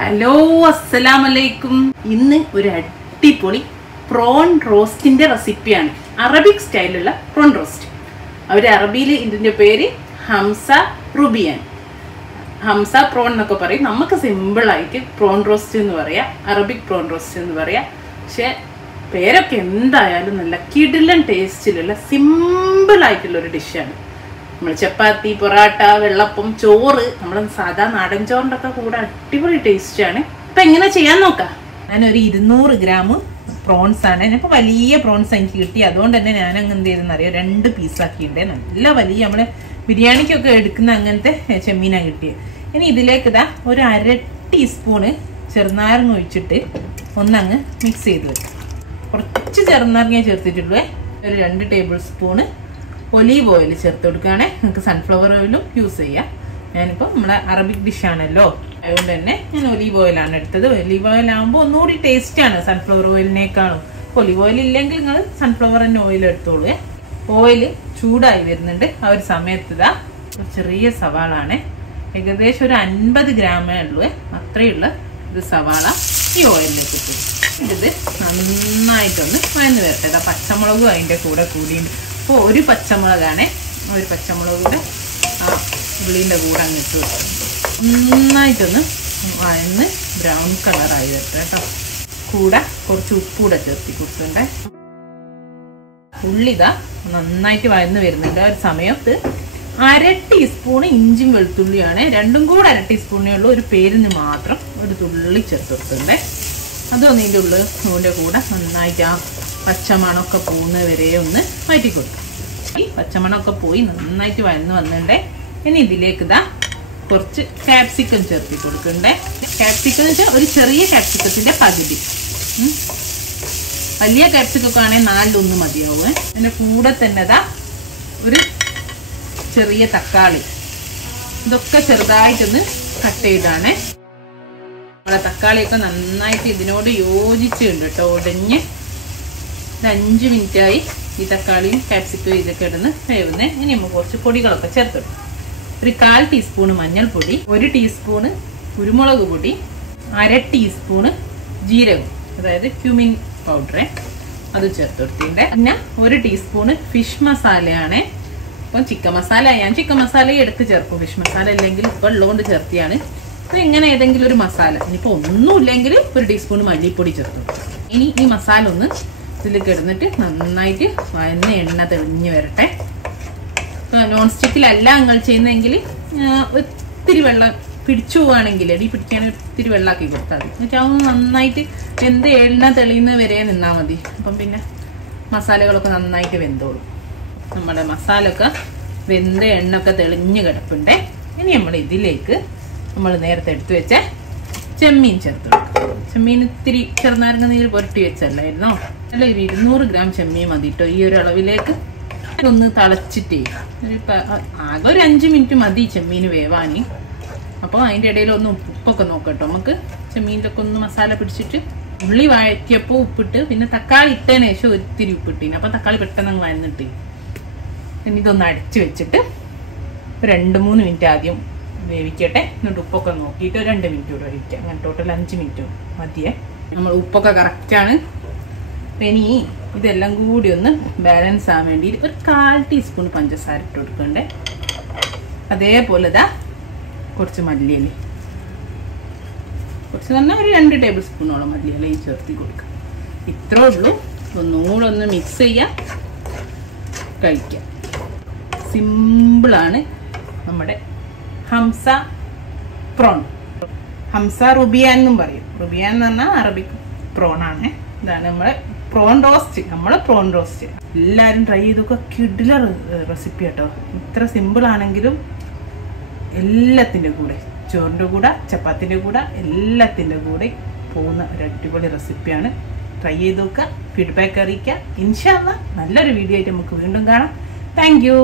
Hello അസ്സലാമലൈക്കും. ഇന്ന് ഒരു അടിപൊളി പ്രോൺ റോസ്റ്റിന്റെ റെസിപ്പിയാണ്. അറബിക് സ്റ്റൈലുള്ള പ്രോൺ റോസ്റ്റ്. അവർ അറബിയിൽ ഇതിന്റെ പേര് ഹംസ റുബിയാൻ, ഹംസ പ്രോൺ എന്നൊക്കെ പറയും. നമുക്ക് സിമ്പിളായിട്ട് പ്രോൺ റോസ്റ്റ് എന്ന് പറയാം, അറബിക് പ്രോൺ റോസ്റ്റ് എന്ന് പറയാം. പക്ഷെ പേരൊക്കെ എന്തായാലും നല്ല കിടിലൻ ടേസ്റ്റിലുള്ള സിമ്പിളായിട്ടുള്ളൊരു ഡിഷാണ്. നമ്മൾ ചപ്പാത്തി, പൊറാട്ട, വെള്ളപ്പം, ചോറ്, നമ്മൾ സാധാ നാടൻ ചോറിൻ്റെ ഒക്കെ കൂടെ അടിപൊളി ടേസ്റ്റാണ്. അപ്പം എങ്ങനെ ചെയ്യാൻ നോക്കാം. ഞാനൊരു 200 ഗ്രാം പ്രോൺസ് ആണ്. ഇപ്പോൾ വലിയ പ്രോൺസ് എനിക്ക് കിട്ടി, അതുകൊണ്ട് തന്നെ ഞാൻ അങ്ങ് എന്ത് ചെയ്തെന്നറിയോ, 2 പീസാക്കിയിട്ടേ. നല്ല വലിയ നമ്മൾ ബിരിയാണിക്കൊക്കെ എടുക്കുന്ന അങ്ങനത്തെ ചെമ്മീനാണ് കിട്ടിയത്. ഇനി ഇതിലേക്ക് ഇതാ ഒരു 1/2 ടീസ്പൂണ് ചെറുനാരങ്ങ ഒഴിച്ചിട്ട് ഒന്നങ്ങ് മിക്സ് ചെയ്ത് വെക്കും. കുറച്ച് ചെറുനാരങ്ങ ചേർത്തിട്ടുള്ളൂ. ഒരു 2 ടേബിൾ സ്പൂണ് ഒലീവ് ഓയിൽ ചേർത്ത് കൊടുക്കുകയാണെ. നിങ്ങൾക്ക് സൺഫ്ലവർ ഓയിലും യൂസ് ചെയ്യാം. ഞാനിപ്പോൾ നമ്മുടെ അറബിക് ഡിഷാണല്ലോ, അതുകൊണ്ട് തന്നെ ഞാൻ ഒലീവ് ഓയിലാണ് എടുത്തത്. ഒലീവ് ഓയിൽ ആകുമ്പോൾ ഒന്നുകൂടി ടേസ്റ്റാണ് സൺഫ്ലവർ ഓയിലിനേക്കാളും. ഒലീവ് ഓയിൽ ഇല്ലെങ്കിൽ നിങ്ങൾ സൺഫ്ലവർ തന്നെ ഓയിൽ എടുത്തോളൂ. ഓയിൽ ചൂടായി വരുന്നുണ്ട്. ആ ഒരു സമയത്ത് ഇതാ ഒരു ചെറിയ സവാളാണ്, ഏകദേശം ഒരു 50 ഗ്രാമേ ഉള്ളൂ. അത്രയുള്ള ഇത് സവാള ഈ ഓയിലിലേക്ക് ഇട്ടു. ഇത് നന്നായിട്ടൊന്ന് വഴന്ന് വരട്ടെ. ഇതാ പച്ചമുളകും അതിൻ്റെ കൂടെ കൂടിയുണ്ട്. അപ്പോൾ ഒരു പച്ചമുളകാണ്, ഒരു പച്ചമുളക് കൂടെ ആ ഉള്ളിൻ്റെ കൂടെ അങ്ങ് ഇട്ട് നന്നായിട്ടൊന്ന് വഴന്ന് ബ്രൗൺ കളറായി വരട്ടെ കേട്ടോ. കൂടെ കുറച്ച് ഉപ്പ് കൂടെ ചേർത്തി കൊടുക്കണ്ടേ. ഉള്ളി ഇതാ നന്നായിട്ട് വഴന്ന് വരുന്നുണ്ട്. ആ ഒരു സമയത്ത് 1/2 ടീസ്പൂണ് ഇഞ്ചിയും വെളുത്തുള്ളിയാണ്. രണ്ടും കൂടെ 1/2 ടീസ്പൂണേ ഉള്ളൂ. ഒരു പേരിന് മാത്രം ഒരു തുള്ളി ചേർത്ത് കൊടുക്കണ്ടേ. അതൊന്നും ഇതിൻ്റെ ഉള്ളിൻ്റെ കൂടെ നന്നായിട്ട് ആ പച്ചമണമൊക്കെ പോകുന്നത് വരെ ഒന്ന് വഴറ്റി കൊടുക്കും. ഈ പച്ചമണമൊക്കെ പോയി നന്നായിട്ട് വഴന്ന് വന്നിട്ടുണ്ടേ. ഇനി ഇതിലേക്ക് ഇതാ കുറച്ച് ക്യാപ്സിക്കം ചേർത്തി കൊടുക്കണ്ടേ. ക്യാപ്സിക്കം എന്ന് വെച്ചാൽ ഒരു ചെറിയ ക്യാപ്സിക്കത്തിൻ്റെ പകുതി. വലിയ ക്യാപ്സിക്കൊക്കെ ആണെങ്കിൽ 4 മതിയാവും. അതിൻ്റെ കൂടെ തന്നെ ഇതാ ഒരു ചെറിയ തക്കാളി, ഇതൊക്കെ ചെറുതായിട്ടൊന്ന് കട്ട് ചെയ്താണ്. നമ്മുടെ തക്കാളിയൊക്കെ നന്നായിട്ട് ഇതിനോട് യോജിച്ചുണ്ട് കേട്ടോ, ഉടഞ്ഞ്. 5 മിനിറ്റായി ഈ തക്കാളിയും ക്യാപ്സിക്കും ഇതൊക്കെ ഇടുന്ന് വേവുന്നേ. ഇനി നമ്മൾ കുറച്ച് പൊടികളൊക്കെ ചേർത്തിടും. ഒരു 1/4 ടീസ്പൂണ് മഞ്ഞൾപ്പൊടി, 1 ടീസ്പൂണ് കുരുമുളക് പൊടി, 1/2 ടീസ്പൂണ് ജീരകം, അതായത് ക്യൂമിൻ പൗഡർ, അത് ചേർത്ത് കൊടുത്തിട്ടുണ്ട്. പിന്നെ 1 ടീസ്പൂണ് ഫിഷ് മസാലയാണ്. അപ്പം ചിക്കൻ മസാല, ഞാൻ ചിക്കൻ മസാല എടുത്ത് ചേർക്കും. ഫിഷ് മസാല ഇല്ലെങ്കിൽ ഇപ്പോൾ ഉള്ളതുകൊണ്ട് ചേർത്തിയാണ്. അപ്പോൾ ഇങ്ങനെ ഏതെങ്കിലും ഒരു മസാല, ഇനിയിപ്പോൾ ഒന്നുമില്ലെങ്കിൽ 1 ടീസ്പൂൺ മല്ലിപ്പൊടി ചേർത്ത് കൊടുക്കും. ഇനി ഈ മസാല ഒന്ന് ഇതിലേക്ക് ഇടുന്നിട്ട് നന്നായിട്ട് വഴന്ന് എണ്ണ തെളിഞ്ഞ് വരട്ടെ. ഇപ്പോൾ നോൺ സ്റ്റിക്കിലല്ല നിങ്ങൾ ചെയ്യുന്നതെങ്കിൽ ഒത്തിരി വെള്ളം പിടിച്ചു പോവുകയാണെങ്കിൽ അടി പിടിക്കുകയാണെങ്കിൽ ഒത്തിരി വെള്ളമാക്കി കൊടുത്താൽ മതി. എന്നുവെച്ചാൽ അതൊന്ന് നന്നായിട്ട് വെന്ത് എണ്ണ തെളിയുന്ന വരെ നിന്നാൽ മതി. അപ്പം പിന്നെ മസാലകളൊക്കെ നന്നായിട്ട് വെന്തോളും. നമ്മുടെ മസാലയൊക്കെ വെന്ത് എണ്ണൊക്കെ തെളിഞ്ഞ് കിടപ്പുണ്ടേ. ഇനി നമ്മൾ ഇതിലേക്ക് നമ്മൾ നേരത്തെ എടുത്തു വെച്ച ചെമ്മീൻ ചേർത്ത് കൊടുക്കും. ചെമ്മീൻ ഇത്തിരി ചെറുനാരങ്ങ നീര് പുരട്ടി വെച്ചല്ലായിരുന്നോ? അല്ല, 200 ഗ്രാം ചെമ്മീൻ മതി കേട്ടോ ഈ ഒരു അളവിലേക്ക്. ഒന്ന് തിളച്ചിട്ടേ ആകെ ഒരു 5 മിനിറ്റ് മതി ചെമ്മീൻ വേവാൻ. അപ്പോൾ അതിൻ്റെ ഇടയിൽ ഒന്ന് ഉപ്പൊക്കെ നോക്കട്ടോ. നമുക്ക് ചെമ്മീനിലൊക്കെ ഒന്ന് മസാല പിടിച്ചിട്ട് ഉള്ളി വഴറ്റിയപ്പോൾ ഉപ്പിട്ട്, പിന്നെ തക്കാളി ഇട്ടതിന് ശേഷം ഒത്തിരി ഉപ്പിട്ടീന്. അപ്പം തക്കാളി പെട്ടെന്ന് അങ്ങ് വഴന്നിട്ട് പിന്നെ ഇതൊന്ന് അടച്ച് വെച്ചിട്ട് 2-3 മിനിറ്റ് ആദ്യം വേവിക്കട്ടെ. എന്നിട്ട് ഉപ്പൊക്കെ നോക്കിയിട്ട് 2 മിനിറ്റ് കൂടെ വേവിക്കാം. അങ്ങനെ ടോട്ടൽ 5 മിനിറ്റ് മതിയേ. നമ്മൾ ഉപ്പൊക്കെ കറക്റ്റാണ്. അപ്പം ഇനി ഇതെല്ലാം കൂടി ഒന്ന് ബാലൻസ് ആകാൻ വേണ്ടി ഒരു 1/4 ടീസ്പൂൺ പഞ്ചസാര ഇട്ട് കൊടുക്കണ്ടേ. അതേപോലെ ഇതാ കുറച്ച് മല്ലിയില, കുറച്ച് പറഞ്ഞാൽ ഒരു 2 ടേബിൾ സ്പൂണോളം മല്ലിയിലയും ചേർത്തി കൊടുക്കുക. ഇത്രേ ഉള്ളൂ. ഒന്നുകൂടെ ഒന്ന് മിക്സ് ചെയ്യാം, കഴിക്കാം. സിമ്പിളാണ് നമ്മുടെ ഹംസ പ്രോൺ. ഹംസ റുബിയാൻ എന്നും പറയും. റുബിയാൻ എന്ന് പറഞ്ഞാൽ അറബിക് പ്രോൺ ആണ്. ഇതാണ് നമ്മുടെ പ്രോൺ റോസ്റ്റ്. നമ്മളെ പ്രോൺ റോസ്റ്റ് എല്ലാവരും ട്രൈ ചെയ്തൊക്കെ കിടില റെസിപ്പി കേട്ടോ. ഇത്ര സിമ്പിൾ ആണെങ്കിലും എല്ലാത്തിൻ്റെ കൂടെ, ചോറിൻ്റെ കൂടെ, ചപ്പാത്തിൻ്റെ കൂടെ, എല്ലാത്തിൻ്റെ കൂടെ പോകുന്ന ഒരു അടിപൊളി റെസിപ്പിയാണ്. ട്രൈ ചെയ്ത് നോക്കുക, ഫീഡ്ബാക്ക് അറിയിക്കുക. ഇൻഷാ അല്ലാഹ് നല്ലൊരു വീഡിയോ ആയിട്ട് നമുക്ക് വീണ്ടും കാണാം. Thank you.